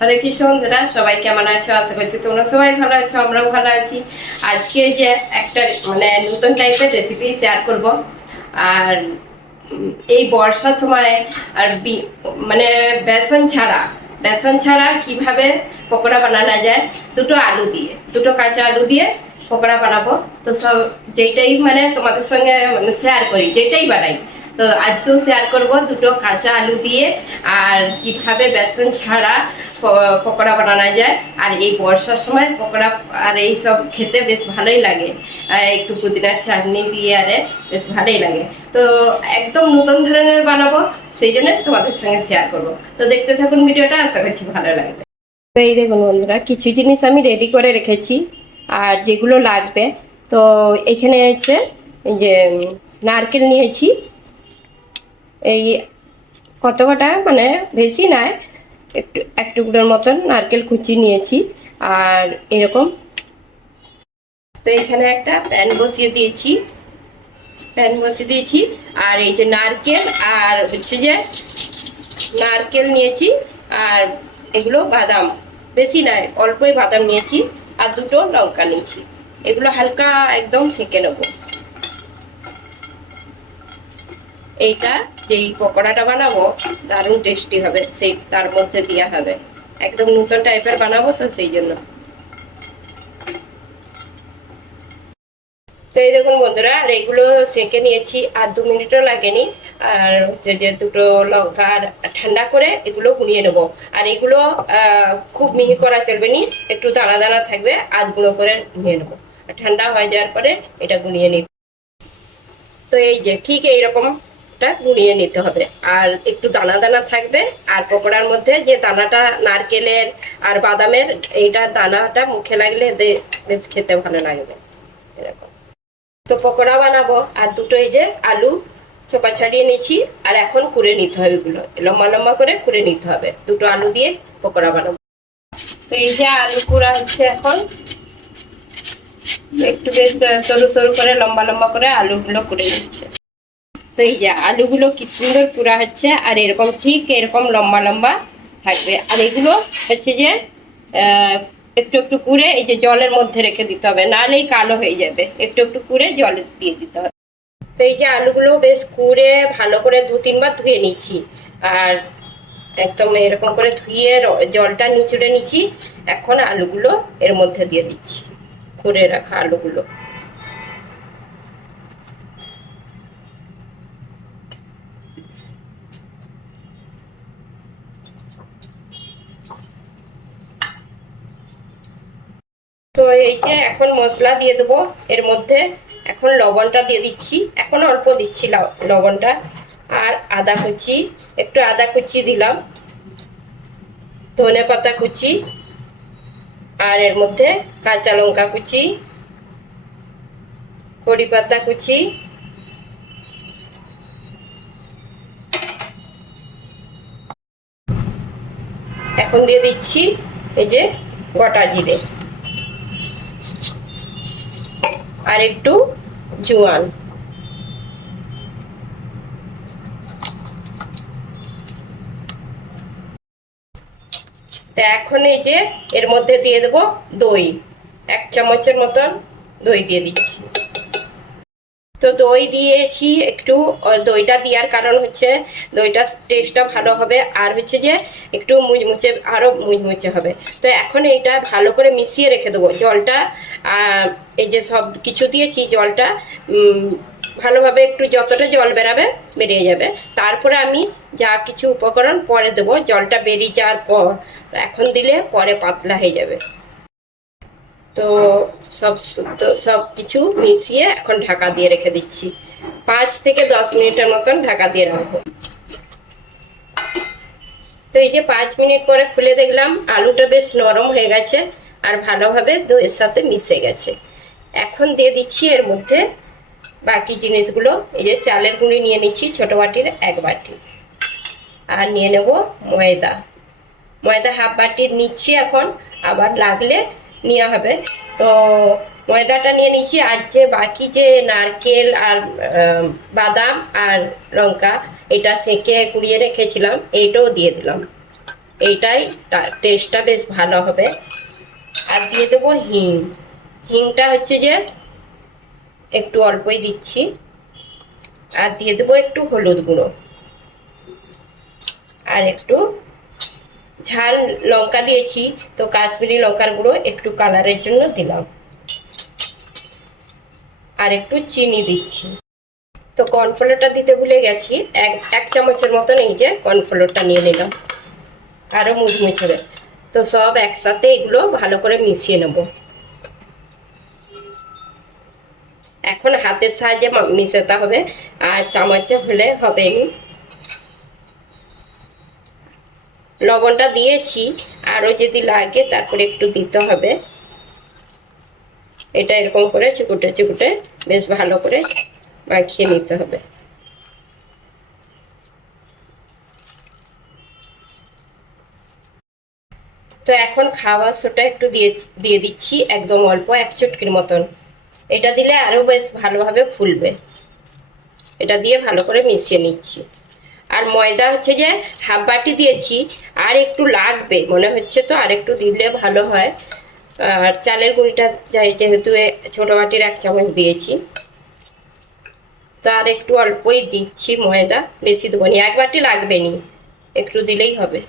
হরে কৃষ্ণ সবাই কেমন আছো? আশা করছি তোমরা সবাই ভালো আছো, আমরাও ভালো আছি। আজকে যে একটা মানে নতুন টাইপের রেসিপি শেয়ার করব, আর এই বর্ষার সময় আর মানে বেসন ছাড়া বেসন ছাড়া কীভাবে পকোড়া বানানো যায়, দুটো আলু দিয়ে, দুটো কাঁচা আলু দিয়ে পকোড়া বানাবো। তো সব যেটাই মানে তোমাদের সঙ্গে মানে শেয়ার করি যেটাই বানাই। তো আজকেও শেয়ার করব দুটো কাঁচা আলু দিয়ে আর কীভাবে বেসন ছাড়া পকোড়া বানানো যায়। আর এই বর্ষার সময় পকোড়া আর এই সব খেতে বেশ ভালোই লাগে। একটু পুদিনার চাটনি দিয়ে আরে বেশ ভালোই লাগে। তো একদম নতুন ধরনের বানাবো, সেই জন্য তোমাদের সঙ্গে শেয়ার করব। তো দেখতে থাকুন ভিডিওটা, আশা করছি ভালো লাগবে। তো এই দেখুন বন্ধুরা, কিছু জিনিস আমি রেডি করে রেখেছি। আর যেগুলো লাগবে, তো এখানে হচ্ছে যে নারকেল নিয়েছি। এই কত কটা মানে বেশি নয় একটু, এক টুকরোর মতন নারকেল কুচি নিয়েছি, আর এরকম। তো এখানে একটা প্যান বসিয়ে দিয়েছি, প্যান বসিয়ে দিয়েছি, আর এই যে নারকেল আর হচ্ছে যে নারকেল নিয়েছি, আর এগুলো বাদাম। বেশি নয় অল্পই বাদাম নিয়েছি, আর দুটো লঙ্কা নিয়েছি। এগুলো হালকা একদম সেঁকে নেব। এইটা যেই পকোড়াটা বানাবো, দারুণ টেস্টি হবে, সেই তার মধ্যে দেওয়া হবে। একদম নতুন টাইপের বানাবো তো সেই জন্য। তো এই দেখুন বন্ধুরা, আর এগুলো সেঁকে নিয়েছি, আর দু মিনিটও লাগেনি। আর হচ্ছে যে দুটো লঙ্কা আর ঠান্ডা করে এগুলো গুঁড়িয়ে নেব। আর এগুলো খুব মিহি করা চলবে নি, একটু দানা দানা থাকবে, আধ গুঁড়ো করে নিয়ে নেব। ঠান্ডা হয়ে যাওয়ার পরে এটা গুঁড়িয়ে নিই। তো এই যে ঠিক এইরকমটা গুঁড়িয়ে নিতে হবে। আর একটু দানা দানা থাকবে, আর পকোড়ার মধ্যে যে দানাটা নারকেলের আর বাদামের, এইটা দানাটা মুখে লাগলে বেশ খেতে ভালো লাগবে। তো পকোড়া বানাবো, আর দুটো এই যে আলু চোপা ছাড়িয়ে নিচ্ছি আর এখন কুড়ে নিতে হবে এগুলো। লম্বা লম্বা করে কুড়ে নিতে হবে। দুটো আলু দিয়ে পকোড়া বানাবো। তো এই যে আলু কুড়া হচ্ছে এখন। একটু বেশ সরু সরু করে, লম্বা লম্বা করে আলুগুলো করে নিচ্ছে। তো এই যে আলুগুলো কি সুন্দর পুরা হচ্ছে, আর এরকম ঠিক এরকম লম্বা লম্বা থাকবে। আর এগুলো হচ্ছে যে একটু একটু করে এই যে জলের মধ্যে রেখে দিতে হবে, নাহলেই কালো হয়ে যাবে। একটু একটু করে জলে দিয়ে দিতে হবে। তো এই যে আলুগুলো বেশ কুড়ে ভালো করে দু তিনবার ধুয়ে নিয়েছি। আর একদম এরকম করে ধুয়ে জলটা নিচুড়ে নিচ্ছি এখন আলুগুলো এর মধ্যে দিয়ে দিচ্ছি করে রাখা আলুগুলো। তো এই যে এখন মশলা দিয়ে দেবো, এর মধ্যে এখন লবণটা দিয়ে দিচ্ছি। এখন অল্প দিচ্ছি লবণটা। আর আদা কুচি, একটু আদা কুচি দিলাম। ধনে পাতা কুচি। আর এর মধ্যে কাঁচা লঙ্কা কুচি। কড়ি পাতা কুচি। এখন দিয়ে দিচ্ছি এই যে গোটা জিরে। আর একটু জোয়ান। এখন এই যে এর মধ্যে দিয়ে দেবো দই। এক চামচের মতন দই দিয়ে দিচ্ছি। তো দই দিয়েছি একটু দইটা দেওয়ার কারণ হচ্ছে দইটা টেস্টটা ভালো হবে। আর হচ্ছে যে একটু মুচমুচে আরও মুচমুচে হবে। তো এখন এইটা ভালো করে মিশিয়ে রেখে দেবো। জলটা এই যে সব কিছু দিয়েছি জলটা ভালোভাবে একটু যতটা জল বেরাবে, বেরিয়ে যাবে। তারপরে আমি যা কিছু উপকরণ পরে দেবো। জলটা বেরিয়ে যাওয়ার পর, তো এখন দিলে পরে পাতলা হয়ে যাবে। তো সব সব কিছু মিশিয়ে এখন ঢাকা দিয়ে রেখে দিচ্ছি। পাঁচ থেকে দশ মিনিটের মতন ঢাকা দিয়ে রাখব। তো এই যে পাঁচ মিনিট পরে খুলে দেখলাম, আলুটা বেশ নরম হয়ে গেছে আর ভালোভাবে দইয়ের সাথে মিশে গেছে। এখন দিয়ে দিচ্ছি এর মধ্যে বাকি জিনিসগুলো। এই যে চালের গুঁড়ি নিয়ে নিচ্ছি ছোটো বাটির এক বাটি। আর নিয়ে নেব ময়দা। ময়দা হাফ বাটি নিচ্ছি এখন। আবার লাগলে নেওয়া হবে। তো ময়দাটা নিয়ে নিচ্ছি আর যে বাকি যে নারকেল আর বাদাম আর লঙ্কা, এটা সেঁকে কুড়িয়ে রেখেছিলাম, এইটাও দিয়ে দিলাম। এইটাই টেস্টটা বেশ ভালো হবে। আর দিয়ে দেবো হিং। হিংটা হচ্ছে যে একটু অল্পই দিচ্ছি। আর দিয়ে দেবো একটু হলুদ গুঁড়ো। আর একটু ঝাল লঙ্কা দিয়েছি, তো কাশ্মীরি লঙ্কার গুঁড়ো একটু কালারের জন্য দিলাম। আর একটু চিনি দিচ্ছি। তো কর্নফ্লোরটা দিতে ভুলে গেছি, এক এক চামচের মতন এই যে কর্নফ্লোরটা নিয়ে নিলাম। আরও মুচমুচ হবে। তো সব একসাথে এগুলো ভালো করে মিশিয়ে নেব। এখন হাতের সাহায্যে মিশাতে হবে, আর চামচে হলে হবে নি লবণটা দিয়েছি, আরও যদি লাগে তারপরে একটু দিতে হবে। এটা এরকম করে চুকুটে চুকুটে বেশ ভালো করে মাখিয়ে নিতে হবে। তো এখন খাওয়া সোটা একটু দিয়ে দিয়ে দিচ্ছি একদম অল্প এক চটকির মতন। এটা দিলে আরও বেশ ভালোভাবে ফুলবে। এটা দিয়ে ভালো করে মিশিয়ে নিচ্ছি। আর ময়দা হচ্ছে যে হাফ বাটি দিয়েছি, আর একটু লাগবে, মনে হচ্ছে তো আর একটু দিলে ভালো হয়। আর চালের গুঁড়িটা যেহেতু ছোটো বাটির এক চামচ দিয়েছি। তো আর একটু অল্পই দিচ্ছি ময়দা, বেশি দেবো নি, এক বাটি লাগবে নি, একটু দিলেই হবে।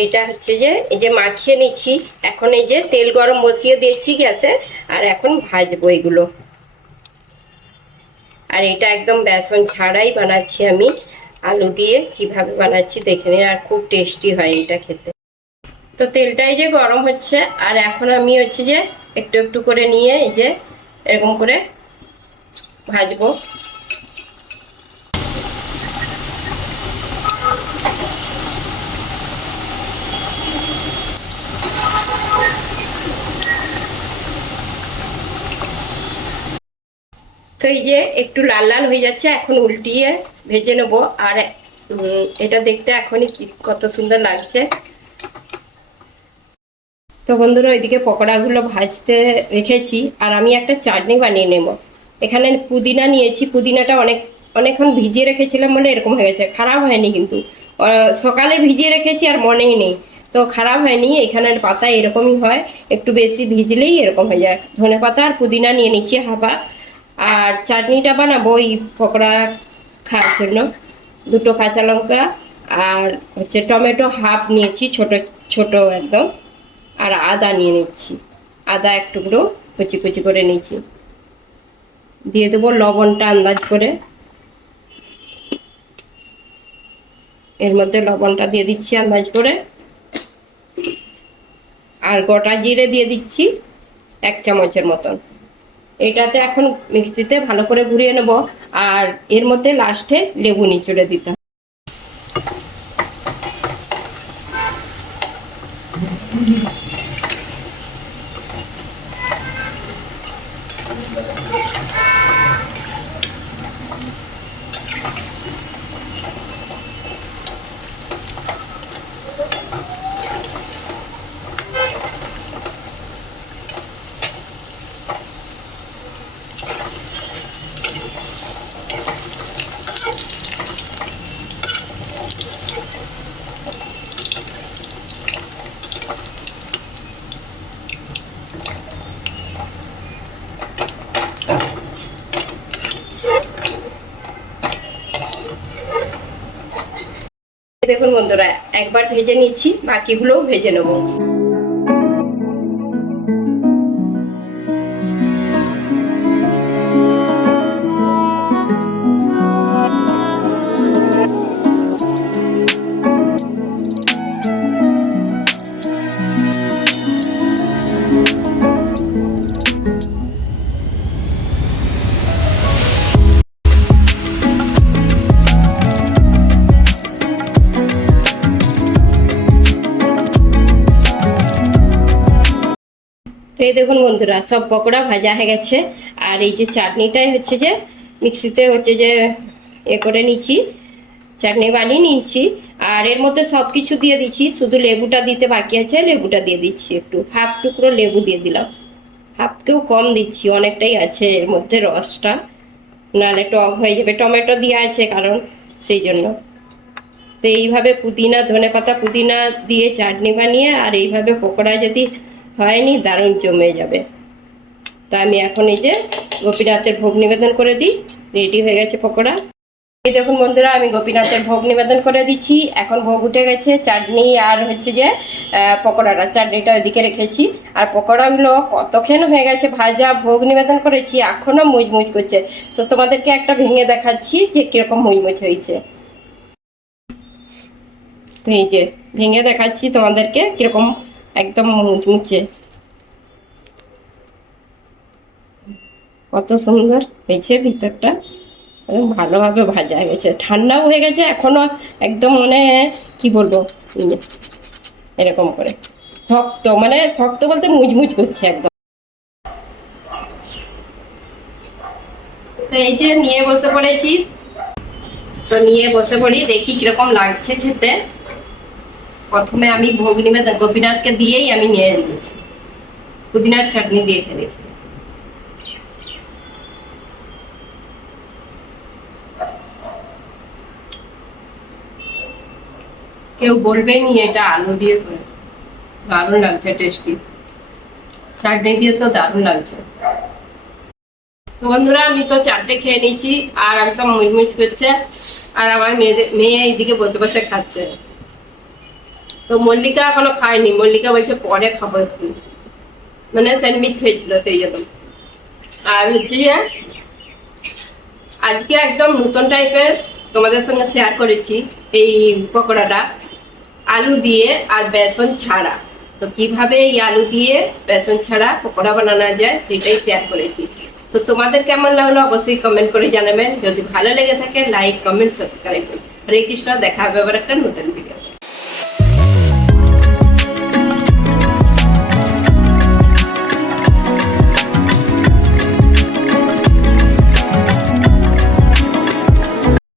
এইটা হচ্ছে যে, এই যে মাখিয়ে নিচ্ছি, এখন এই যে তেল গরম বসিয়ে দিয়েছি গ্যাসে, আর এখন ভাজবো এগুলো। আর এটা একদম বেসন ছাড়াই বানাচ্ছি আমি। আলু দিয়ে কীভাবে বানাচ্ছি দেখে নিন, আর খুব টেস্টি হয় এটা খেতে। তো তেলটাই যে গরম হচ্ছে, আর এখন আমি হচ্ছে যে একটু একটু করে নিয়ে এই যে এরকম করে ভাজবো। তো এই যে একটু লাল লাল হয়ে যাচ্ছে, এখন উল্টিয়ে ভেজে নেব। আর এটা দেখতে এখনই কত সুন্দর লাগছে। তো বন্ধুরা, ওইদিকে পকোড়াগুলো ভাজতে রেখেছি, আর আমি একটা চাটনি বানিয়ে নেব। এখানে পুদিনা নিয়েছি, পুদিনাটা অনেক, অনেকক্ষণ ভিজিয়ে রেখেছিলাম বলে এরকম হয়ে গেছে, খারাপ হয়নি কিন্তু। সকালে ভিজিয়ে রেখেছি আর মনেই নেই। তো খারাপ হয়নি এখানের পাতা এরকমই হয়, একটু বেশি ভিজলেই এরকম হয়ে যায়। ধনে পাতা আর পুদিনা নিয়ে নিচ্ছি হাফা। আর চাটনিটা বানাবো ওই পকোড়া খাওয়ার জন্য। দুটো কাঁচা লঙ্কা আর হচ্ছে টমেটো হাফ নিয়েছি, ছোট ছোট একদম। আর আদা নিয়ে নিচ্ছি। আদা এক টুকরো, কুচি কুচি করে নিয়েছি। দিয়ে দেবো লবণটা আন্দাজ করে। এর মধ্যে লবণটা দিয়ে দিচ্ছি আন্দাজ করে। আর গোটা জিরে দিয়ে দিচ্ছি এক চামচের মতন। এটাতে এখন মিক্সিতে ভালো করে ঘুরিয়ে নেব আর এর মধ্যে লাস্টে লেবু নিচড়ে দিতে হবে। দেখুন বন্ধুরা একবার ভেজে নিচ্ছি বাকিগুলোও ভেজে নেব। তো এই দেখুন বন্ধুরা, সব পকোড়া ভাজা হয়ে গেছে। আর এই যে চাটনিটাই হচ্ছে যে, মিক্সিতে হচ্ছে যে এ করে নিচ্ছি। চাটনি বানিয়ে নিচ্ছি। আর এর মধ্যে সব কিছু দিয়ে দিচ্ছি, শুধু লেবুটা দিতে বাকি আছে, লেবুটা দিয়ে দিচ্ছি একটু। হাফ টুকরো লেবু দিয়ে দিলাম। হাফকেও কম দিচ্ছি, অনেকটাই আছে এর মধ্যে রসটা। নাহলে টক হয়ে যাবে, টমেটো দেওয়া আছে কারণ সেই জন্য। তো এইভাবে পুদিনা ধনে পাতা পুদিনা দিয়ে চাটনি বানিয়ে আর এইভাবে পকোড়া যদি হয়নি, দারুণ জমে যাবে। তো আমি এখন এই যে গোপীনাথের ভোগ নিবেদন করে দিই রেডি হয়ে গেছে পকোড়া। এই দেখুন বন্ধুরা, আমি গোপীনাথের ভোগ নিবেদন করে দিচ্ছি। এখন ভোগ উঠে গেছে, চাটনি আর হচ্ছে যে পকোড়াটা, চাটনিটা ওইদিকে রেখেছি। আর পকোড়াগুলো কতক্ষণ হয়ে গেছে ভাজা, ভোগ নিবেদন করেছি, এখনও মুচমুচ করছে। তো তোমাদেরকে একটা ভেঙে দেখাচ্ছি যে কীরকম মুচমুচ হয়েছে। এই যে, ভেঙে দেখাচ্ছি তোমাদেরকে কীরকম একদম মুচমুচে কত সুন্দর হয়েছে ভিতরটা। একদম ভালোভাবে ভাজা হয়ে গেছে। ঠান্ডাও হয়ে গেছে, এখনও একদম মানে কি বলব এরকম করে। শক্ত মানে শক্ত বলতে মুচমুচ করছে একদম। তো এই যে নিয়ে বসে পড়েছি। তো নিয়ে বসে পড়ি, দেখি কীরকম লাগছে খেতে। প্রথমে আমি ভোগ গোপীনাথকে দিয়েই আমি নিয়ে নিয়েছি পুদিনার চাটনি দিয়েছে দেখি কেউ বলবেনি এটা আলু দিয়ে করে। দারুণ লাগছে টেস্টি চাটনি দিয়ে তো দারুণ লাগছে। তো বন্ধুরা, আমি তো চারটে খেয়ে নিয়েছি আর একদম মুচমুচ করছে। আর আমার মেয়েদের মেয়ে এইদিকে বসে বসে খাচ্ছে। তো মল্লিকা এখনও খায়নি। মল্লিকা বলছে, পরে খাব একটু। মানে স্যান্ডউইচ খেয়েছিল সেই জন্য। আর হচ্ছে যে, আজকে একদম নতুন টাইপের তোমাদের সঙ্গে শেয়ার করেছি এই পকোড়াটা। আলু দিয়ে আর বেসন ছাড়া। তো কীভাবে এই আলু দিয়ে বেসন ছাড়া পকোড়া বানানো যায় সেটাই শেয়ার করেছি। তো তোমাদের কেমন লাগল অবশ্যই কমেন্ট করে জানাবেন। যদি ভালো লেগে থাকে লাইক কমেন্ট সাবস্ক্রাইব করুন হরে কৃষ্ণ, দেখা হবে আবার একটা নতুন ভিডিও